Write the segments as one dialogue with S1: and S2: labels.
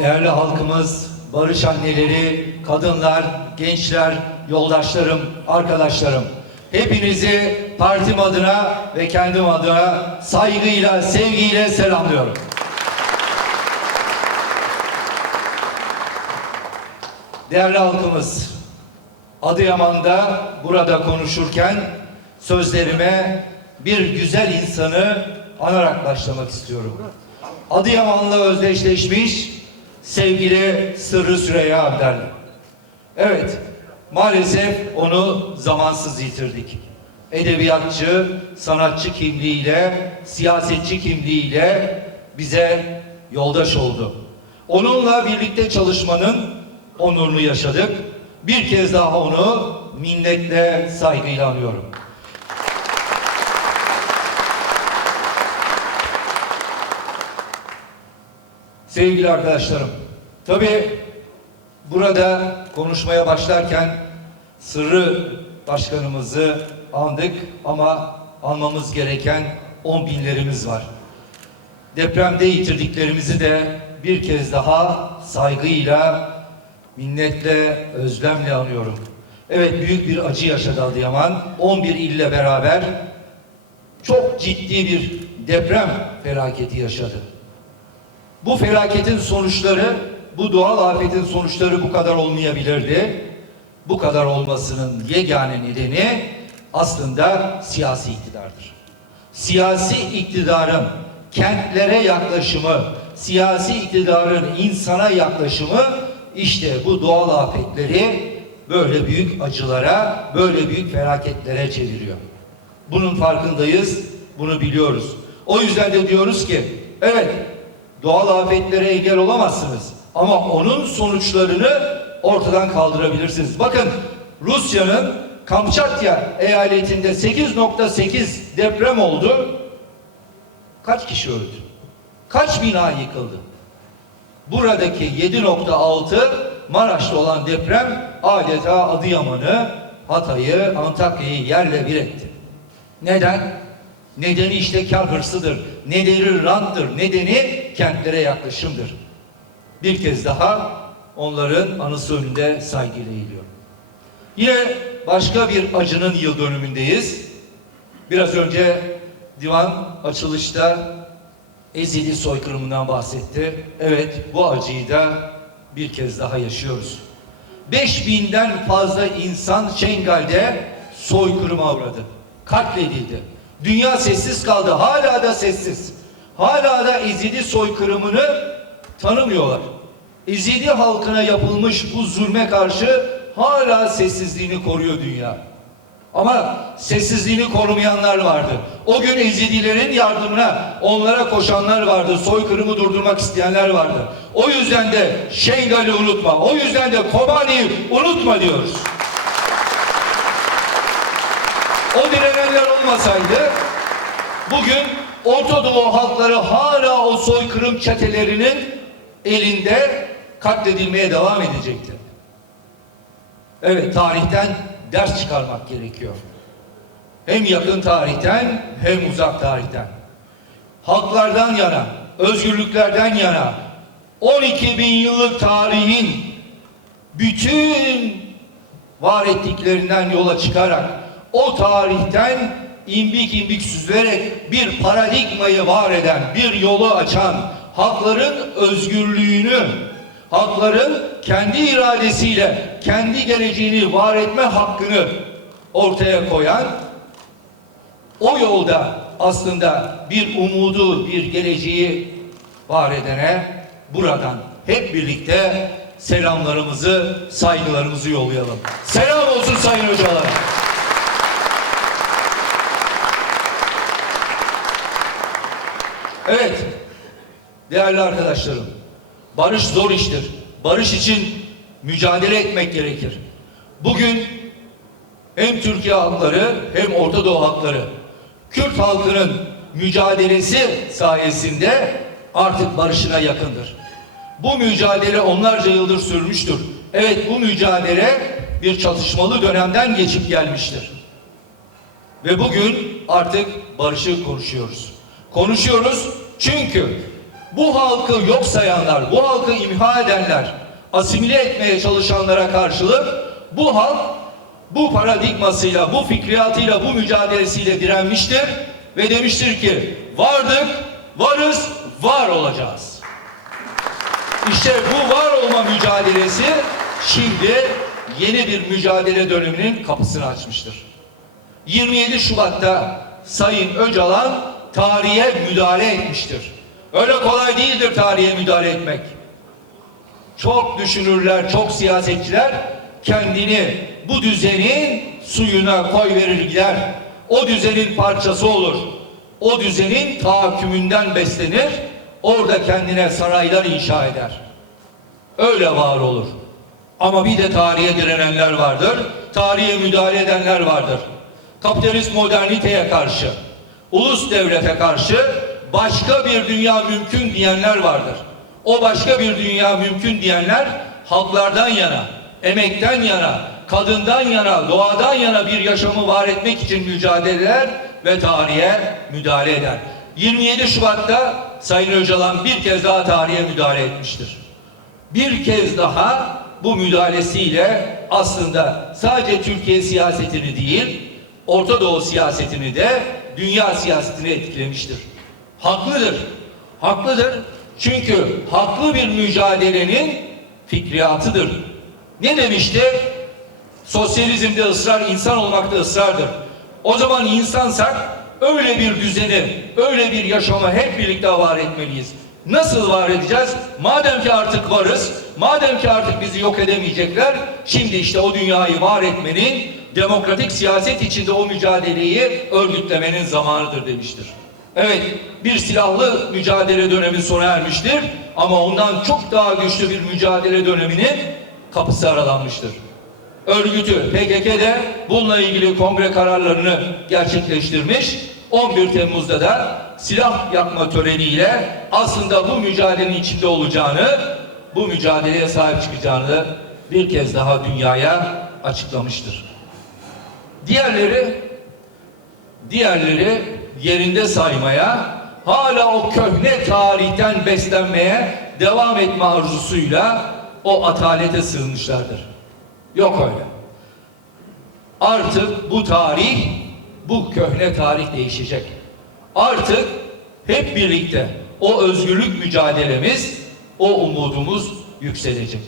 S1: Değerli halkımız, barış anneleri, kadınlar, gençler, yoldaşlarım, arkadaşlarım. Hepinizi partim adına ve kendim adına saygıyla, sevgiyle selamlıyorum. Değerli halkımız, Adıyaman'da burada konuşurken sözlerime bir güzel insanı anarak başlamak istiyorum. Adıyaman'la özdeşleşmiş sevgili Sırrı Süreyya Abdel. Evet, maalesef onu zamansız yitirdik. Edebiyatçı, sanatçı kimliğiyle, siyasetçi kimliğiyle bize yoldaş oldu. Onunla birlikte çalışmanın onurunu yaşadık. Bir kez daha onu minnetle, saygıyla anıyorum. Sevgili arkadaşlarım, tabii burada konuşmaya başlarken Sırrı Başkanımızı andık ama anmamız gereken on binlerimiz var. Depremde yitirdiklerimizi de bir kez daha saygıyla, minnetle, özlemle anıyorum. Evet büyük bir acı yaşadı Adıyaman. 11 ille beraber çok ciddi bir deprem felaketi yaşadı. Bu felaketin sonuçları, bu doğal afetin sonuçları bu kadar olmayabilirdi. Bu kadar olmasının yegane nedeni aslında siyasi iktidardır. Siyasi iktidarın kentlere yaklaşımı, siyasi iktidarın insana yaklaşımı işte bu doğal afetleri böyle büyük acılara, böyle büyük felaketlere çeviriyor. Bunun farkındayız, bunu biliyoruz. O yüzden de diyoruz ki, evet doğal afetlere engel olamazsınız ama onun sonuçlarını ortadan kaldırabilirsiniz. Bakın Rusya'nın Kamçatya eyaletinde 8.8 deprem oldu. Kaç kişi öldü? Kaç bina yıkıldı? Buradaki 7.6 Maraş'ta olan deprem adeta Adıyaman'ı, Hatay'ı, Antakya'yı yerle bir etti. Neden? Nedeni işte kar hırsıdır. Nedeni ranttır. Nedeni kentlere yaklaşımdır. Bir kez daha onların anısı önünde saygıyla eğiliyorum. Yine başka bir acının yıl dönümündeyiz. Biraz önce divan açılışta Ezeli soykırımından bahsetti. Evet bu acıyı da bir kez daha yaşıyoruz. 5000'den fazla insan Şengal'de soykırıma uğradı. Katledildi. Dünya sessiz kaldı. Hala da sessiz. Hala da Ezidi soykırımını tanımıyorlar. Ezidi halkına yapılmış bu zulme karşı hala sessizliğini koruyor dünya. Ama sessizliğini korumayanlar vardı. O gün Ezidilerin yardımına onlara koşanlar vardı. Soykırımı durdurmak isteyenler vardı. O yüzden de Şengal'i unutma. O yüzden de Kobani'yi unutma diyoruz. O direnenler olmasaydı bugün Orta Doğu halkları hala o soykırım çetelerinin elinde katledilmeye devam edecekti. Evet tarihten ders çıkarmak gerekiyor. Hem yakın tarihten hem uzak tarihten. Halklardan yana, özgürlüklerden yana 12 bin yıllık tarihin bütün var ettiklerinden yola çıkarak o tarihten imbik imbik süzülerek bir paradigmayı var eden, bir yolu açan, halkların özgürlüğünü, halkların kendi iradesiyle kendi geleceğini var etme hakkını ortaya koyan o yolda aslında bir umudu, bir geleceği var edene buradan hep birlikte selamlarımızı, saygılarımızı yollayalım. Selam olsun sayın hocalar. Evet, değerli arkadaşlarım, barış zor iştir. Barış için mücadele etmek gerekir. Bugün hem Türkiye halkları hem Orta Doğu halkları Kürt halkının mücadelesi sayesinde artık barışına yakındır. Bu mücadele onlarca yıldır sürmüştür. Evet bu mücadele bir çatışmalı dönemden geçip gelmiştir. Ve bugün artık barışı konuşuyoruz. Konuşuyoruz çünkü bu halkı yok sayanlar, bu halkı imha edenler, asimile etmeye çalışanlara karşılık bu halk bu paradigmasıyla, bu fikriyatıyla, bu mücadelesiyle direnmiştir ve demiştir ki vardık, varız, var olacağız. İşte bu var olma mücadelesi şimdi yeni bir mücadele döneminin kapısını açmıştır. 27 Şubat'ta Sayın Öcalan tarihe müdahale etmiştir. Öyle kolay değildir tarihe müdahale etmek. Çok düşünürler, çok siyasetçiler kendini bu düzenin suyuna koy verir gider. O düzenin parçası olur. O düzenin tahakkümünden beslenir. Orada kendine saraylar inşa eder. Öyle var olur. Ama bir de tarihe direnenler vardır. Tarihe müdahale edenler vardır. Kapitalist moderniteye karşı, ulus devlete karşı başka bir dünya mümkün diyenler vardır. O başka bir dünya mümkün diyenler halklardan yana, emekten yana, kadından yana, doğadan yana bir yaşamı var etmek için mücadeleler ve tarihe müdahale eder. 27 Şubat'ta Sayın Öcalan bir kez daha tarihe müdahale etmiştir bir kez daha bu müdahalesiyle aslında sadece Türkiye siyasetini değil, Orta Doğu siyasetini de dünya siyasetini etkilemiştir. Haklıdır. Haklıdır. Çünkü haklı bir mücadelenin fikriyatıdır. Ne demişti? Sosyalizmde ısrar, insan olmakta ısrardır. O zaman insansak öyle bir düzeni, öyle bir yaşamı hep birlikte var etmeliyiz. Nasıl var edeceğiz? Madem ki artık varız, madem ki artık bizi yok edemeyecekler, şimdi işte o dünyayı var etmenin, demokratik siyaset içinde o mücadeleyi örgütlemenin zamanıdır demiştir. Evet, bir silahlı mücadele dönemi sona ermiştir ama ondan çok daha güçlü bir mücadele döneminin kapısı aralanmıştır. Örgütü PKK de bununla ilgili kongre kararlarını gerçekleştirmiş. 11 Temmuz'da da silah yakma töreniyle aslında bu mücadelenin içinde olacağını, bu mücadeleye sahip çıkacağını bir kez daha dünyaya açıklamıştır. Diğerleri diğerleri yerinde saymaya, hala o köhne tarihten beslenmeye devam etme arzusuyla o atalete sığınmışlardır. Yok öyle. Artık bu tarih, bu köhne tarih değişecek. Artık hep birlikte o özgürlük mücadelemiz, o umudumuz yükselecek.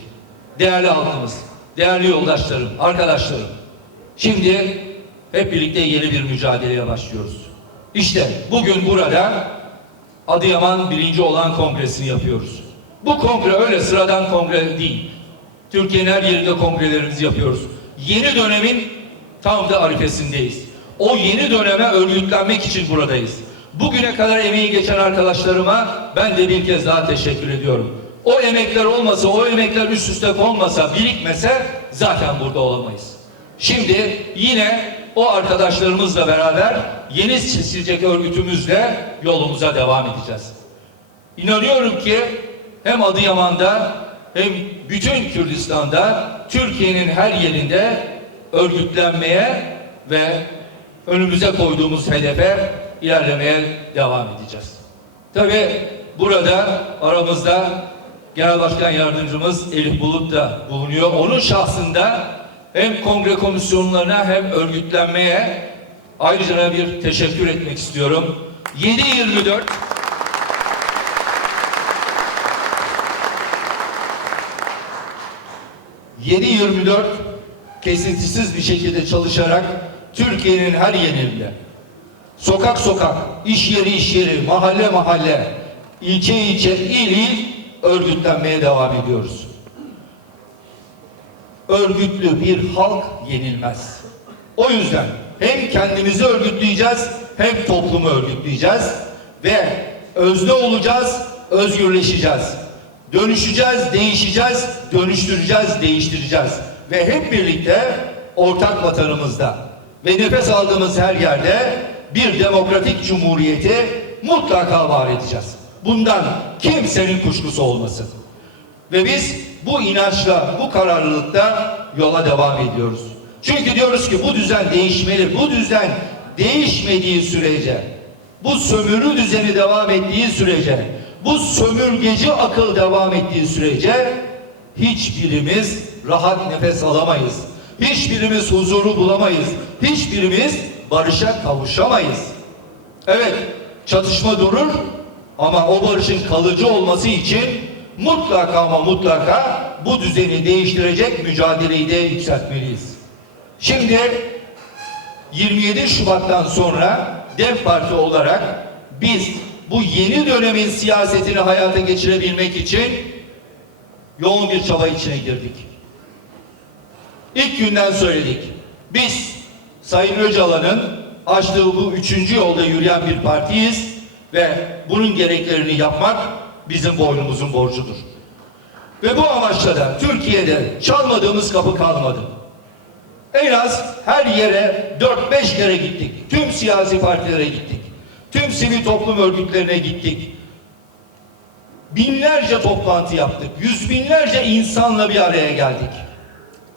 S1: Değerli halkımız, değerli yoldaşlarım, arkadaşlarım. Şimdi hep birlikte yeni bir mücadeleye başlıyoruz. İşte bugün burada Adıyaman birinci olan kongresini yapıyoruz. Bu kongre öyle sıradan kongre değil. Türkiye'nin her yerinde kongrelerimizi yapıyoruz. Yeni dönemin tam da arifesindeyiz. O yeni döneme örgütlenmek için buradayız. Bugüne kadar emeği geçen arkadaşlarıma ben de bir kez daha teşekkür ediyorum. O emekler olmasa, o emekler üst üste konmasa, birikmese zaten burada olamayız. Şimdi yine o arkadaşlarımızla beraber yeni çizilecek örgütümüzle yolumuza devam edeceğiz. İnanıyorum ki hem Adıyaman'da hem bütün Kürdistan'da Türkiye'nin her yerinde örgütlenmeye ve önümüze koyduğumuz hedefe ilerlemeye devam edeceğiz. Tabi burada aramızda Genel Başkan Yardımcımız Elif Bulut da bulunuyor. Onun şahsında hem kongre komisyonlarına hem örgütlenmeye ayrıca bir teşekkür etmek istiyorum. 7-24 7-24 kesintisiz bir şekilde çalışarak Türkiye'nin her yerinde sokak sokak, iş yeri iş yeri, mahalle mahalle, ilçe ilçe, il il örgütlenmeye devam ediyoruz. Örgütlü bir halk yenilmez. O yüzden hem kendimizi örgütleyeceğiz hem toplumu örgütleyeceğiz ve özne olacağız, özgürleşeceğiz. Dönüşeceğiz, değişeceğiz, dönüştüreceğiz, değiştireceğiz. Ve hep birlikte ortak vatanımızda ve nefes aldığımız her yerde bir demokratik cumhuriyeti mutlaka var edeceğiz. Bundan kimsenin kuşkusu olmasın. Ve biz bu inançla, bu kararlılıkta yola devam ediyoruz. Çünkü diyoruz ki bu düzen değişmeli. Bu düzen değişmediği sürece, bu sömürü düzeni devam ettiği sürece, bu sömürgeci akıl devam ettiği sürece hiçbirimiz rahat nefes alamayız. Hiçbirimiz huzuru bulamayız. Hiçbirimiz barışa kavuşamayız. Evet, çatışma durur ama o barışın kalıcı olması için mutlaka ama mutlaka bu düzeni değiştirecek mücadeleyi de yükseltmeliyiz. Şimdi 27 Şubat'tan sonra Dev Parti olarak biz bu yeni dönemin siyasetini hayata geçirebilmek için yoğun bir çaba içine girdik. İlk günden söyledik. Biz Sayın Öcalan'ın açtığı bu üçüncü yolda yürüyen bir partiyiz ve bunun gereklerini yapmak bizim boynumuzun borcudur. Ve bu amaçla da Türkiye'de çalmadığımız kapı kalmadı. En az her yere 4-5 kere gittik. Tüm siyasi partilere gittik. Tüm sivil toplum örgütlerine gittik. Binlerce toplantı yaptık. Yüz binlerce insanla bir araya geldik.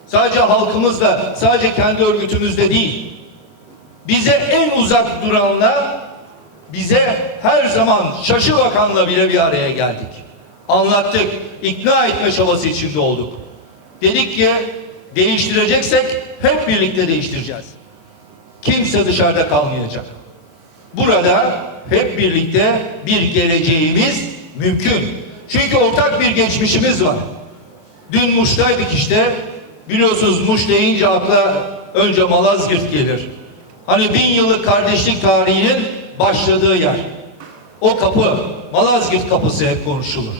S1: Sadece halkımızla, sadece kendi örgütümüzde değil. Bize en uzak duranla, bize her zaman şaşı bakanla bile bir araya geldik. Anlattık, ikna etme çabası içinde olduk. Dedik ki değiştireceksek hep birlikte değiştireceğiz. Kimse dışarıda kalmayacak. Burada hep birlikte bir geleceğimiz mümkün. Çünkü ortak bir geçmişimiz var. Dün Muş'taydık işte. Biliyorsunuz Muş deyince akla önce Malazgirt gelir. Hani bin yıllık kardeşlik tarihinin başladığı yer. O kapı, Malazgirt kapısı hep konuşulur.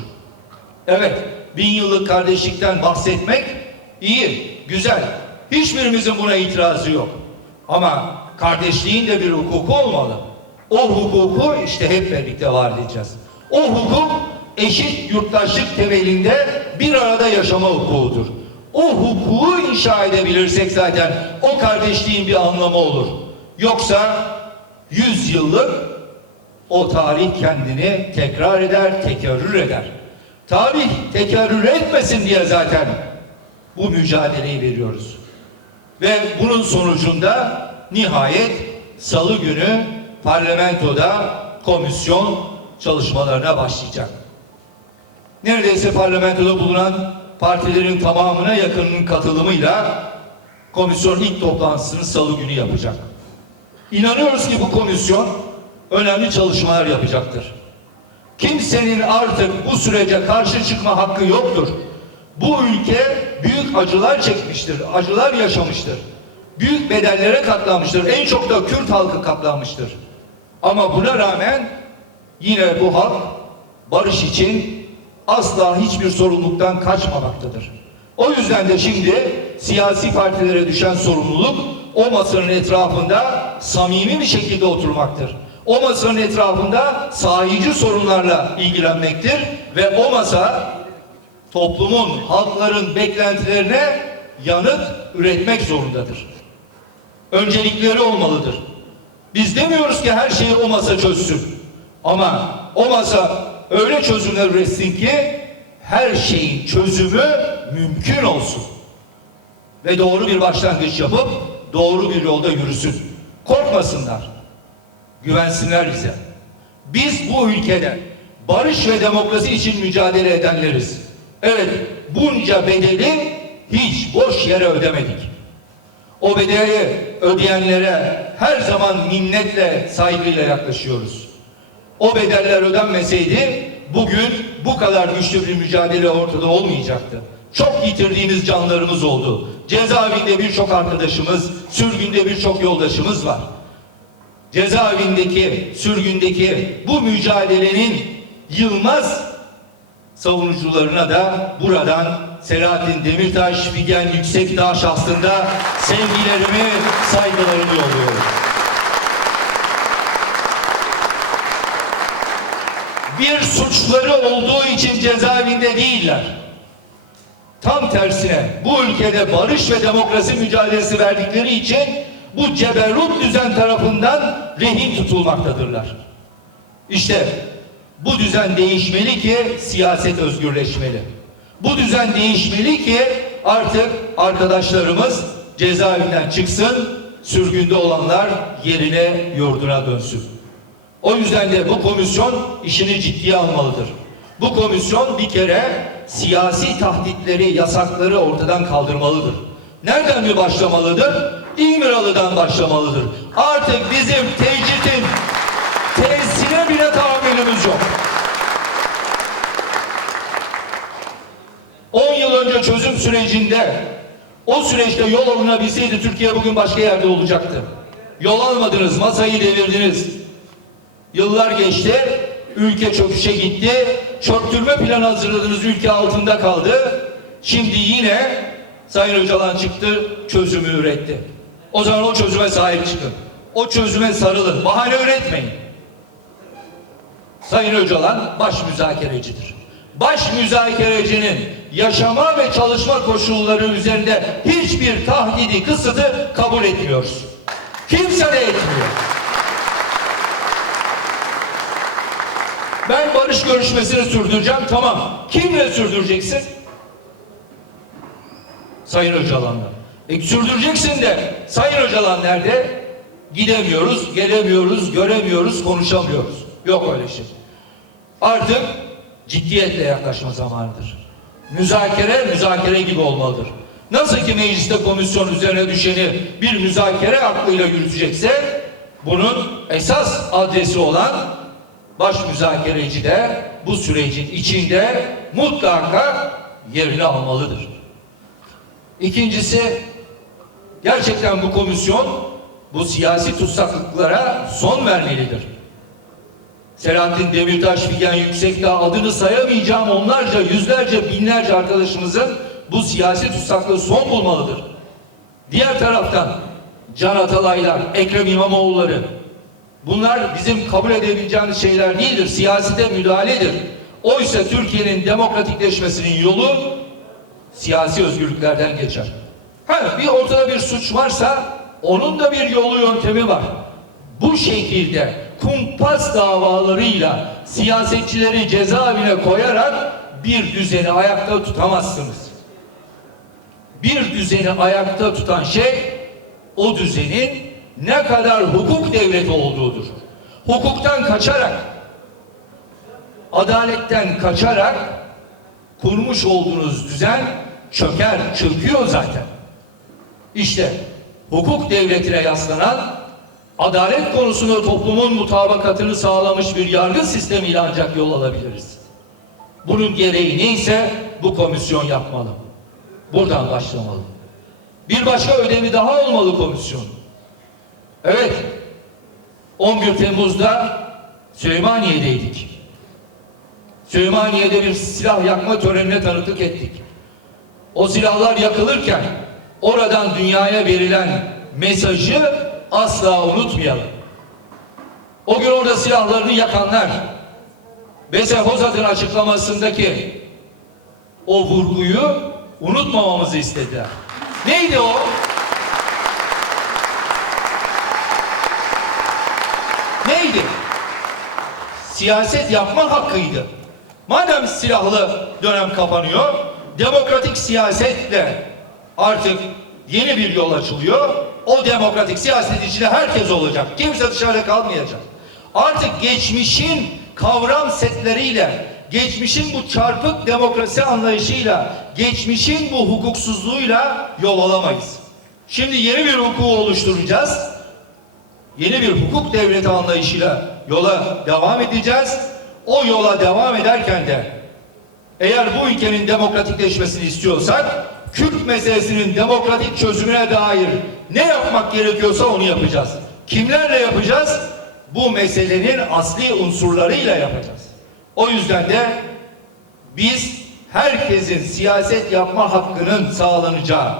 S1: Evet, bin yıllık kardeşlikten bahsetmek iyi, güzel. Hiçbirimizin buna itirazı yok. Ama kardeşliğin de bir hukuku olmalı. O hukuku işte hep birlikte var diyeceğiz. O hukuk eşit yurttaşlık temelinde bir arada yaşama hukukudur. O hukuku inşa edebilirsek zaten o kardeşliğin bir anlamı olur. Yoksa yüz yıllık o tarih kendini tekrar eder, tekerrür eder. Tarih tekerrür etmesin diye zaten bu mücadeleyi veriyoruz. Ve bunun sonucunda nihayet salı günü parlamentoda komisyon çalışmalarına başlayacak. Neredeyse parlamentoda bulunan partilerin tamamına yakınının katılımıyla komisyon ilk toplantısını salı günü yapacak. İnanıyoruz ki bu komisyon önemli çalışmalar yapacaktır. Kimsenin artık bu sürece karşı çıkma hakkı yoktur. Bu ülke büyük acılar çekmiştir, acılar yaşamıştır. Büyük bedellere katlanmıştır. En çok da Kürt halkı katlanmıştır. Ama buna rağmen yine bu halk barış için asla hiçbir sorumluluktan kaçmamaktadır. O yüzden de şimdi siyasi partilere düşen sorumluluk o masanın etrafında samimi bir şekilde oturmaktır. O masanın etrafında sahici sorunlarla ilgilenmektir ve o masa toplumun, halkların beklentilerine yanıt üretmek zorundadır. Öncelikleri olmalıdır. Biz demiyoruz ki her şeyi o masa çözsün. Ama o masa öyle çözümler üretsin ki her şeyin çözümü mümkün olsun. Ve doğru bir başlangıç yapıp doğru bir yolda yürüsün. Korkmasınlar. Güvensinler bize. Biz bu ülkede barış ve demokrasi için mücadele edenleriz. Evet, bunca bedeli hiç boş yere ödemedik. O bedeli ödeyenlere her zaman minnetle, saygıyla yaklaşıyoruz. O bedeller ödenmeseydi bugün bu kadar güçlü bir mücadele ortada olmayacaktı. Çok yitirdiğimiz canlarımız oldu. Cezaevinde birçok arkadaşımız, sürgünde birçok yoldaşımız var. Cezaevindeki, sürgündeki bu mücadelenin yılmaz savunucularına da buradan Selahattin Demirtaş, Figen Yüksekdağ şahsında sevgilerimi, saygılarımı yolluyorum. Bir suçları olduğu için cezaevinde değiller. Tam tersine bu ülkede barış ve demokrasi mücadelesi verdikleri için bu ceberrut düzen tarafından rehin tutulmaktadırlar. İşte bu düzen değişmeli ki siyaset özgürleşmeli. Bu düzen değişmeli ki artık arkadaşlarımız cezaevinden çıksın, sürgünde olanlar yerine yurduna dönsün. O yüzden de bu komisyon işini ciddiye almalıdır. Bu komisyon bir kere siyasi tahditleri, yasakları ortadan kaldırmalıdır. Nereden mi başlamalıdır? İmralı'dan başlamalıdır. Artık bizim tecritin tesisine bile tahammülümüz yok. 10 yıl önce çözüm sürecinde o süreçte yol alınabilseydi Türkiye bugün başka yerde olacaktı. Yol almadınız, masayı devirdiniz. Yıllar geçti, ülke çöküşe gitti. Çöktürme planı hazırladınız, ülke altında kaldı. Şimdi yine Sayın Öcalan çıktı, çözümü üretti. O zaman o çözüme sahip çıkın. O çözüme sarılın, bahane üretmeyin. Sayın Öcalan baş müzakerecidir. Baş müzakerecinin yaşama ve çalışma koşulları üzerinde hiçbir tahdidi, kısıtı kabul etmiyoruz. Kimse de etmiyor. Ben barış görüşmesini sürdüreceğim, tamam. Kimle sürdüreceksin? Sayın Öcalan'la. E, sürdüreceksin de Sayın Öcalan nerede? Gidemiyoruz, gelemiyoruz, göremiyoruz, konuşamıyoruz. Yok öyle şey. Artık ciddiyetle yaklaşma zamanıdır. Müzakere müzakere gibi olmalıdır. Nasıl ki mecliste komisyon üzerine düşeni bir müzakere aklıyla yürütecekse bunun esas adresi olan baş müzakereci de bu sürecin içinde mutlaka yerini almalıdır. İkincisi gerçekten bu komisyon bu siyasi tutsaklıklara son vermelidir. Selahattin Demirtaş, Figen Yüksekdağ adını sayamayacağım onlarca, yüzlerce, binlerce arkadaşımızın bu siyasi tutsaklığı son bulmalıdır. Diğer taraftan Can Atalaylar, Ekrem İmamoğulları bunlar bizim kabul edebileceğimiz şeyler değildir. Siyasete müdahaledir. Oysa Türkiye'nin demokratikleşmesinin yolu siyasi özgürlüklerden geçer. Ha, bir ortada bir suç varsa onun da bir yolu yöntemi var. Bu şekilde kumpas davalarıyla siyasetçileri cezaevine koyarak bir düzeni ayakta tutamazsınız. Bir düzeni ayakta tutan şey o düzenin ne kadar hukuk devleti olduğudur. Hukuktan kaçarak, adaletten kaçarak kurmuş olduğunuz düzen çöker, çöküyor zaten. İşte hukuk devletine yaslanan adalet konusunda toplumun mutabakatını sağlamış bir yargı sistemiyle ancak yol alabiliriz. Bunun gereği neyse bu komisyon yapmalı. Buradan başlamalı. Bir başka ödemi daha olmalı komisyon. Evet, 11 Temmuz'da Süleymaniye'deydik. Süleymaniye'de bir silah yakma törenine tanıklık ettik. O silahlar yakılırken oradan dünyaya verilen mesajı asla unutmayalım. O gün orada silahlarını yakanlar ve Sefozat'ın açıklamasındaki o vurguyu unutmamamızı istediler. Neydi o? Neydi? Siyaset yapma hakkıydı. Madem silahlı dönem kapanıyor, demokratik siyasetle artık yeni bir yol açılıyor. O demokratik siyaset içinde herkes olacak. Kimse dışarıda kalmayacak. Artık geçmişin kavram setleriyle, geçmişin bu çarpık demokrasi anlayışıyla, geçmişin bu hukuksuzluğuyla yol alamayız. Şimdi yeni bir hukuku oluşturacağız. Yeni bir hukuk devleti anlayışıyla yola devam edeceğiz. O yola devam ederken de eğer bu ülkenin demokratikleşmesini istiyorsak Kürt meselesinin demokratik çözümüne dair ne yapmak gerekiyorsa onu yapacağız. Kimlerle yapacağız? Bu meselenin asli unsurlarıyla yapacağız. O yüzden de biz herkesin siyaset yapma hakkının sağlanacağı,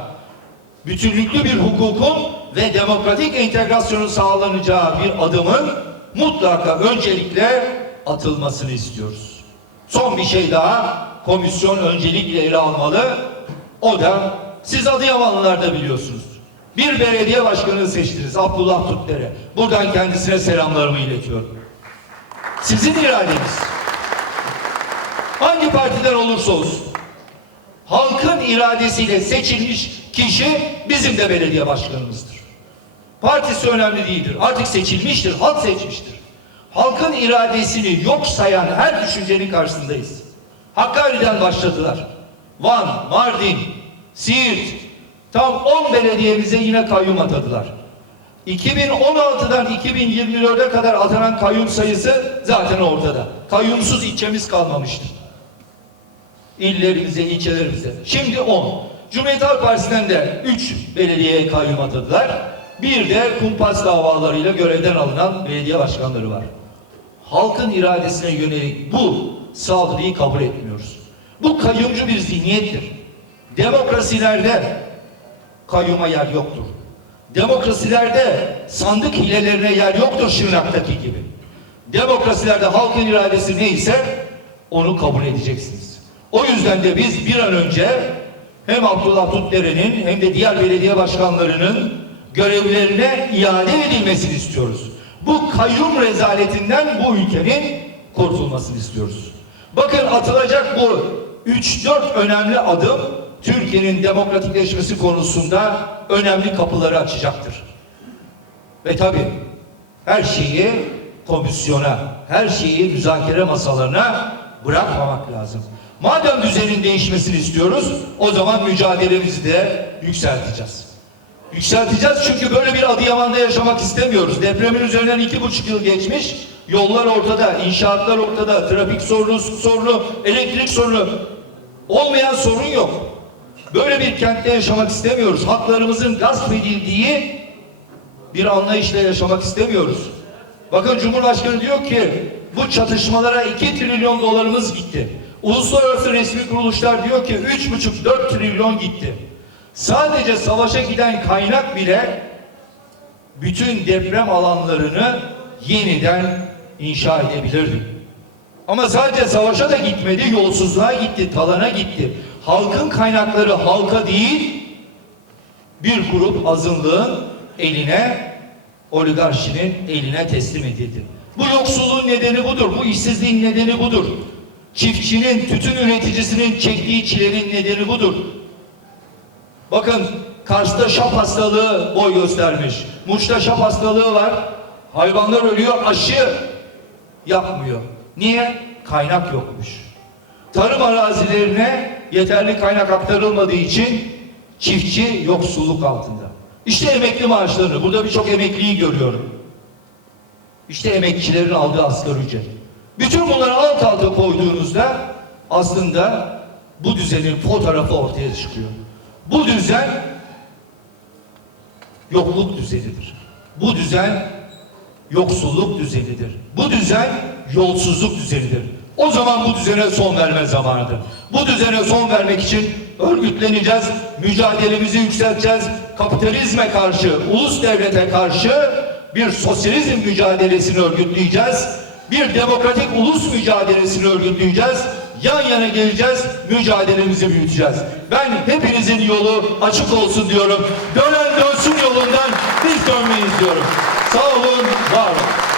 S1: bütünlüklü bir hukukun ve demokratik entegrasyonun sağlanacağı bir adımın mutlaka öncelikle atılmasını istiyoruz. Son bir şey daha komisyon öncelikle ele almalı. O da siz Adıyamanlılar da biliyorsunuz. Bir belediye başkanı seçtiniz Abdullah Tutdere. Buradan kendisine selamlarımı iletiyorum. Sizin iradeniz. Hangi partiden olursa olsun. Halkın iradesiyle seçilmiş kişi bizim de belediye başkanımızdır. Partisi önemli değildir. Artık seçilmiştir, halk seçmiştir. halkın iradesini yok sayan her düşüncenin karşısındayız. Hakkari'den başladılar. Van, Mardin, Siirt, tam 10 belediyemize yine kayyum atadılar. 2016'dan 2024'e kadar atanan kayyum sayısı zaten ortada. Kayyumsuz ilçemiz kalmamıştı. İllerimize, ilçelerimize. Şimdi 10. Cumhuriyet Halk Partisi'nden de 3 belediyeye kayyum atadılar. Bir de kumpas davalarıyla görevden alınan belediye başkanları var. Halkın iradesine yönelik bu saldırıyı kabul etmiyoruz. Bu kayyumcu bir zihniyettir. Demokrasilerde kayyuma yer yoktur. Demokrasilerde sandık hilelerine yer yoktur Şırnak'taki gibi. Demokrasilerde halkın iradesi neyse onu kabul edeceksiniz. O yüzden de biz bir an önce hem Abdullah Tutdere'nin hem de diğer belediye başkanlarının görevlerine iade edilmesini istiyoruz. Bu kayyum rezaletinden bu ülkenin kurtulmasını istiyoruz. Bakın atılacak bu 3-4 önemli adım Türkiye'nin demokratikleşmesi konusunda önemli kapıları açacaktır. Ve tabii her şeyi komisyona, her şeyi müzakere masalarına bırakmamak lazım. Madem düzenin değişmesini istiyoruz, o zaman mücadelemizi de yükselteceğiz. Yükselteceğiz çünkü böyle bir Adıyaman'da yaşamak istemiyoruz. Depremin üzerinden iki buçuk yıl geçmiş, yollar ortada, inşaatlar ortada, trafik sorunu, sorunu, elektrik sorunu, olmayan sorun yok. Böyle bir kentte yaşamak istemiyoruz. Haklarımızın gasp edildiği bir anlayışla yaşamak istemiyoruz. Bakın Cumhurbaşkanı diyor ki bu çatışmalara 2 trilyon dolarımız gitti. Uluslararası resmi kuruluşlar diyor ki 3,5-4 trilyon gitti. Sadece savaşa giden kaynak bile bütün deprem alanlarını yeniden inşa edebilirdi. Ama sadece savaşa da gitmedi, yolsuzluğa gitti, talana gitti. Halkın kaynakları halka değil, bir grup azınlığın eline, oligarşinin eline teslim edildi. Bu yoksulluğun nedeni budur, bu işsizliğin nedeni budur. Çiftçinin, tütün üreticisinin çektiği çilenin nedeni budur. Bakın Kars'ta şap hastalığı boy göstermiş. Muş'ta şap hastalığı var. Hayvanlar ölüyor, aşı yapmıyor. Niye? Kaynak yokmuş. Tarım arazilerine yeterli kaynak aktarılmadığı için çiftçi yoksulluk altında. İşte emekli maaşlarını, burada birçok emekliyi görüyorum. İşte emekçilerin aldığı asgari ücret. Bütün bunları alt alta koyduğunuzda aslında bu düzenin fotoğrafı ortaya çıkıyor. Bu düzen yokluk düzenidir. Bu düzen yoksulluk düzenidir. Bu düzen yolsuzluk düzenidir. O zaman bu düzene son verme zamanıdır. Bu düzene son vermek için örgütleneceğiz, mücadelemizi yükselteceğiz. Kapitalizme karşı, ulus devlete karşı bir sosyalizm mücadelesini örgütleyeceğiz. Bir demokratik ulus mücadelesini örgütleyeceğiz. Yan yana geleceğiz, mücadelemizi büyüteceğiz. Ben hepinizin yolu açık olsun diyorum. Dönen dönsün yolundan biz dönmeyiz diyorum. Sağ olun, var olun.